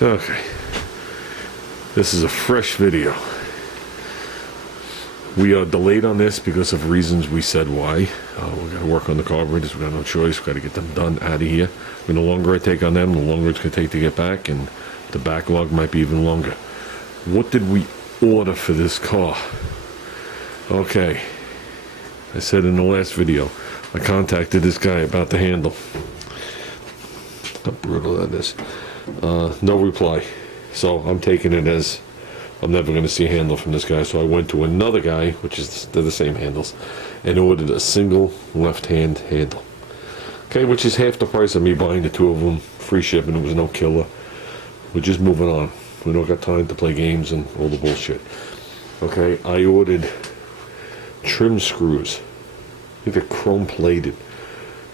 Okay, this is a fresh video. We are delayed on this because of reasons we said why. We're going to work on the carburetors. We got no choice. We got to get them done out of here. And the longer I take on them, the longer it's going to take to get back, and the backlog might be even longer. What did we order for this car? Okay, I said in the last video, I contacted this guy about the handle. How brutal that is. No reply. So I'm taking it as I'm never going to see a handle from this guy. So I went to another guy, which is they're the same handles, and ordered a single left-hand handle. Okay, which is half the price of me buying the two of them. Free shipping. It was no killer. We're just moving on. We don't got time to play games and all the bullshit. Okay, I ordered trim screws. I think they're chrome plated.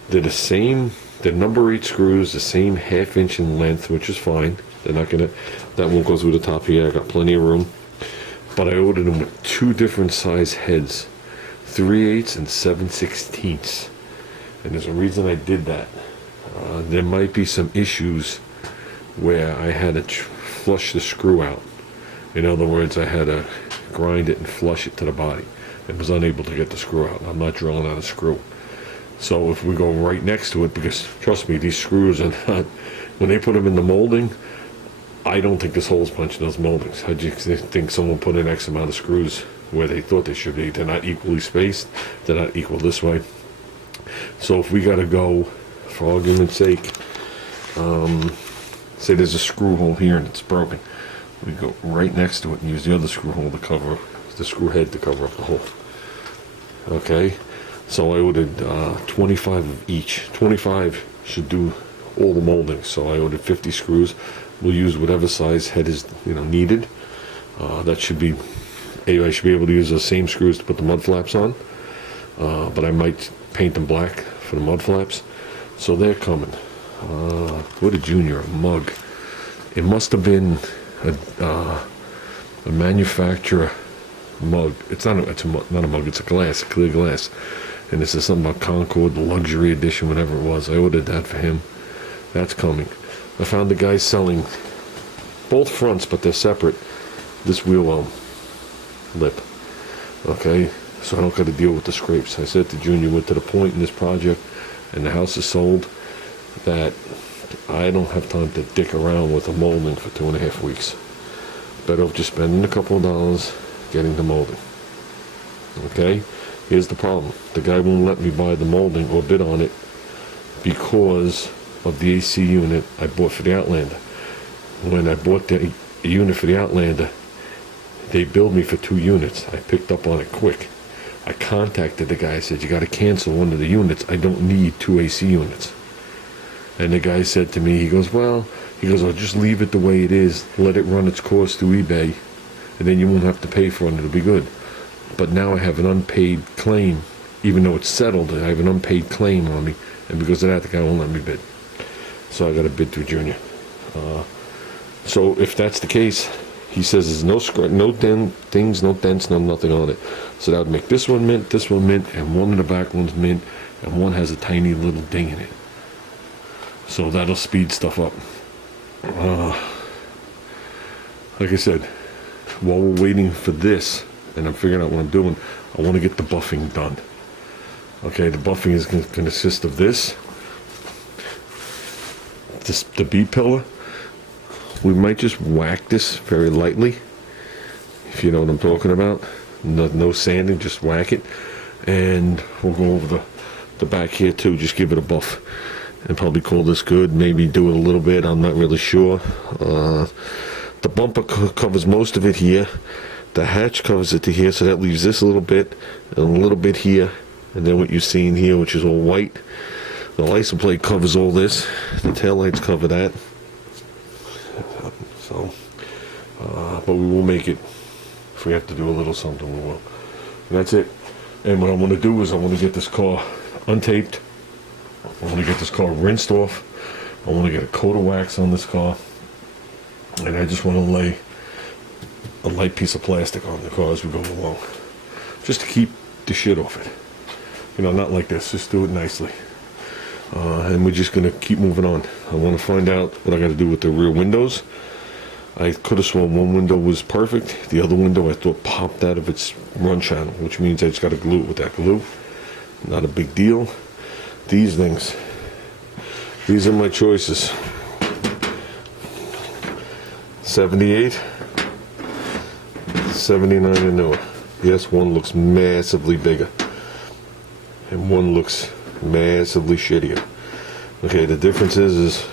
They're the same. They're number 8 screws, the same half-inch in length, which is fine. They're not gonna. That won't go through the top here. I got plenty of room. But I ordered them with 2 different size heads, 3/8 and 7/16. And there's a reason I did that. There might be some issues where I had to flush the screw out. In other words, I had to grind it and flush it to the body. I was unable to get the screw out. I'm not drilling out a screw. So if we go right next to it, because trust me, these screws are not, when they put them in the molding, I don't think this hole's punched in those moldings. I just think someone put in X amount of screws where they thought they should be. They're not equally spaced. They're not equal this way. So if we got to go, for argument's sake, say there's a screw hole here and it's broken, we go right next to it and use the other screw hole to cover, the screw head to cover up the hole. Okay, so I ordered 25 of each. 25 should do all the molding. So I ordered 50 screws. We'll use whatever size head is needed. That should be. I should be able to use those same screws to put the mud flaps on. But I might paint them black for the mud flaps. So they're coming. What a junior, a mug. It must have been a manufacturer mug. It's not a mug. It's a glass, clear glass. And this is something about Concord, the luxury edition, whatever it was. I ordered that for him. That's coming. I found the guy selling both fronts, but they're separate. This wheel lip. Okay, so I don't got to deal with the scrapes. I said to Junior, we're to the point in this project, and the house is sold, that I don't have time to dick around with the molding for 2.5 weeks. Better off just spending a couple of dollars getting the molding. Okay, here's the problem. The guy won't let me buy the molding or bid on it because of the AC unit I bought for the Outlander. When I bought the unit for the Outlander, they billed me for 2 units. I picked up on it quick. I contacted the guy. I said, you got to cancel one of the units. I don't need 2 AC units. And the guy said to me, he goes, I'll just leave it the way it is. Let it run its course through eBay, and then you won't have to pay for it. It'll be good. But now I have an unpaid claim. Even though it's settled, I have an unpaid claim on me. And because of that, the guy won't let me bid. So I got to bid through Junior. So if that's the case, he says there's no dents, no nothing on it. So that would make this one mint, and one of the back ones mint, and one has a tiny little ding in it. So that'll speed stuff up. Like I said, while we're waiting for this, and I'm figuring out what I'm doing, I want to get the buffing done. Okay, the buffing is going to consist of this, the B pillar. We might just whack this very lightly, if you know what I'm talking about. No sanding, just whack it. And we'll go over the back here too, just give it a buff. And probably call this good, maybe do it a little bit, I'm not really sure. The bumper covers most of it here. The hatch covers it to here, so that leaves this a little bit, and a little bit here. And then what you're seeing here, which is all white. The license plate covers all this. The taillights cover that. So, but we will make it. If we have to do a little something, we will. And that's it. And what I want to do is I want to get this car untaped. I want to get this car rinsed off. I want to get a coat of wax on this car. And I just want to lay a light piece of plastic on the car as we go along. Just to keep the shit off it. Not like this. Just do it nicely. And we're just going to keep moving on. I want to find out what I got to do with the rear windows. I could have sworn one window was perfect. The other window I thought popped out of its run channel, which means I just got to glue it with that glue. Not a big deal. These things, these are my choices. 78, 79 and newer. Yes, one looks massively bigger, and one looks massively shittier. Okay, the difference is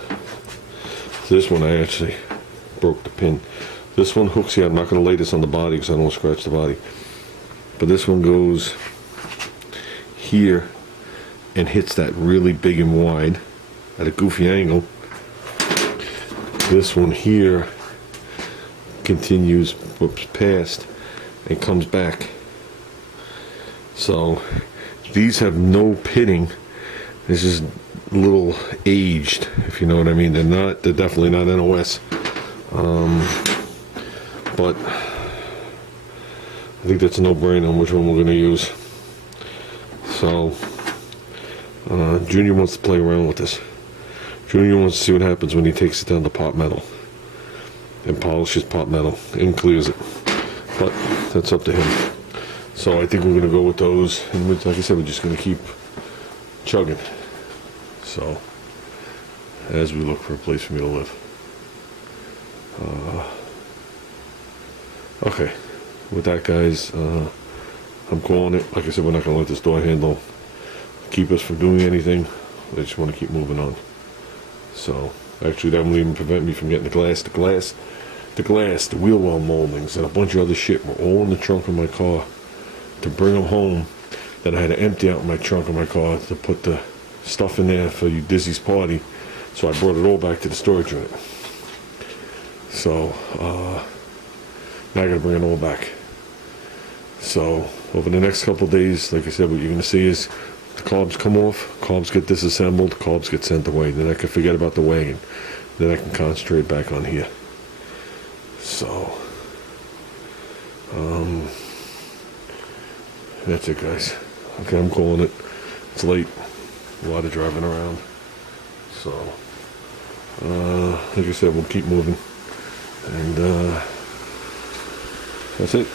this one I actually broke the pin. This one hooks here. I'm not going to lay this on the body because I don't want to scratch the body. But this one goes here and hits that really big and wide at a goofy angle. This one here continues, whoops, past and comes back. So these have no pitting. This is a little aged, if you know what I mean. They're definitely not NOS. But I think that's a no-brainer on which one we're going to use. So Junior wants to play around with this. Junior wants to see what happens when he takes it down to pot metal and polishes pot metal and clears it. But that's up to him. So I think we're going to go with those, and like I said, we're just going to keep chugging. So as we look for a place for me to live. Okay, with that, guys, I'm calling it. Like I said, we're not going to let this door handle keep us from doing anything. I just want to keep moving on. So actually, that won't even prevent me from getting the wheel well moldings, and a bunch of other shit were all in the trunk of my car to bring them home. Then I had to empty out my trunk of my car to put the stuff in there for you Dizzy's party. So I brought it all back to the storage unit. So now I gotta bring it all back. So over the next couple of days, like I said, what you're gonna see is the carbs come off, carbs get disassembled, carbs get sent away. Then I can forget about the wagon. Then I can concentrate back on here. So that's it, guys. Okay, I'm calling it. It's late. A lot of driving around. So like I said, we'll keep moving. And that's it.